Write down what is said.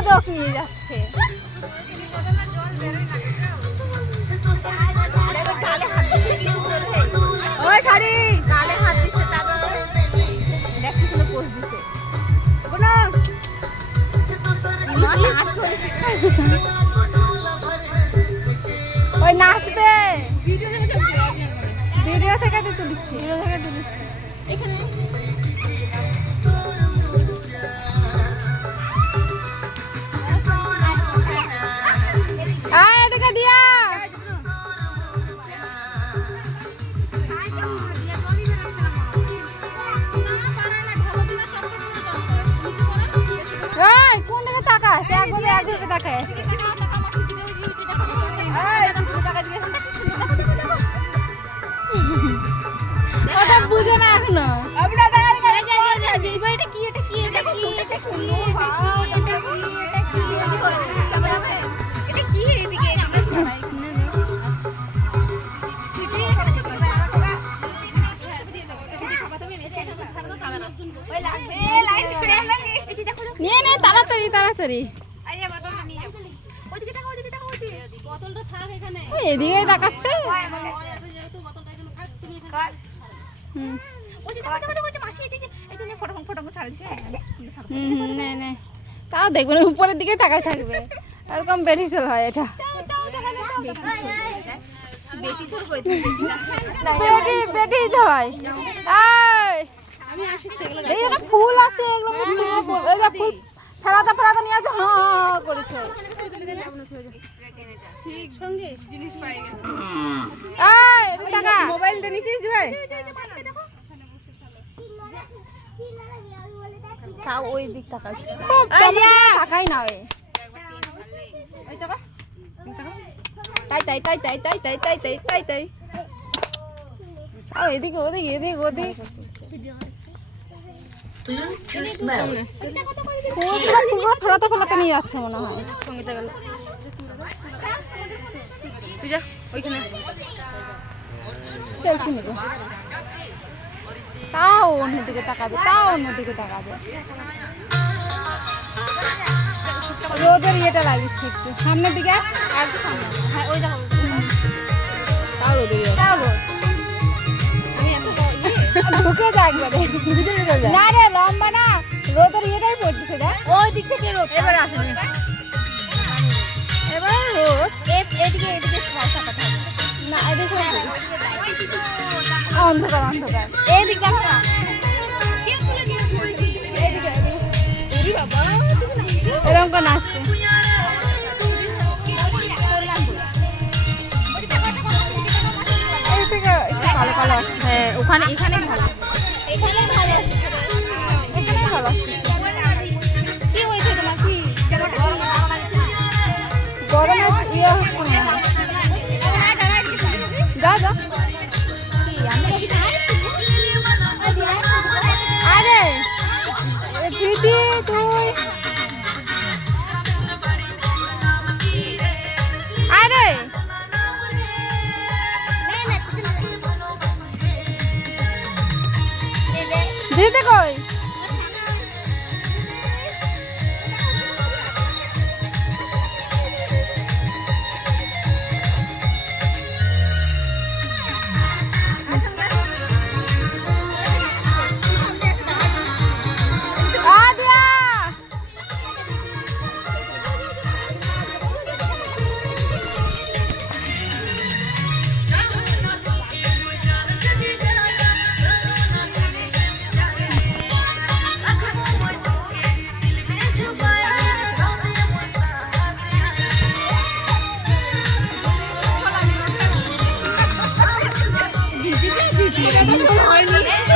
মোদক নিয়ে যাচ্ছে। ওই শাড়ি গালে হাত দিচ্ছে, তারপর দেখ কি সুন্দর পোজ দিছে। ওই নাচবে, ভিডিও থেকে তুলছি, এখানে এদিকে দিয়া কোন দিকে তাকাস, একদিকে তাকাস। ওটা বুঝে না এখনো। নিয়ে নে তাড়াতাড়ি তাড়াতাড়ি। এদিকে তাকাচ্ছে। তাও দেখবেন উপরের দিকে তাকায় থাকবে, এরকম বেটিসল হয় এটা। বেটি তো হয়। এই ফুল আছে, ফুল ফেরাতে ফেরাতে নিয়ে আছে, হ্যাঁ করেছে। মোবাইলটা নিছিস দিবে, তাও ওই দিক তাকাচ্ছে, তাকাই না ওই তাই তাই তাই তাই তাই তাই তাই তাই তাই তাই। এদিকে ওদিকে এদিকে ওদিক ফেলাতে ফেলাতে নিয়ে যাচ্ছে মনে হয়। সঙ্গীতে গেল, তুই যা ওইখানে সেলফি নেবে। তাও অন্যদিকে তাকাবে, তাও অন্যদিকে তাকাবে। রোদের ইয়েটা লাগিচ্ছে একটু সামনের দিকে, হ্যাঁ ওই দেখো, তাও রোদ, তাও রোদ ঢুকে যায় একবারে। না রে লম্বা না, রোদের ইয়েটাই পড়তেছে দেখ, ওই দিক থেকে রোদ এবার আসেনি। এবার রোদ এদিকে এদিকে না, এদিকে অন্ধকার অন্ধকার, এদিকে এরকম করে নাচছে। কালো কালো আসছে, হ্যাঁ ওখানে এখানে ভালো, এখানে ভালো আসছে, এখানে ভালো আসছে। কি হয়েছে তোমার, কি গরমে ইয়ে হচ্ছে না? যা যা, আরে প্রীতি তুই, আরে যেতে কই হয়নি।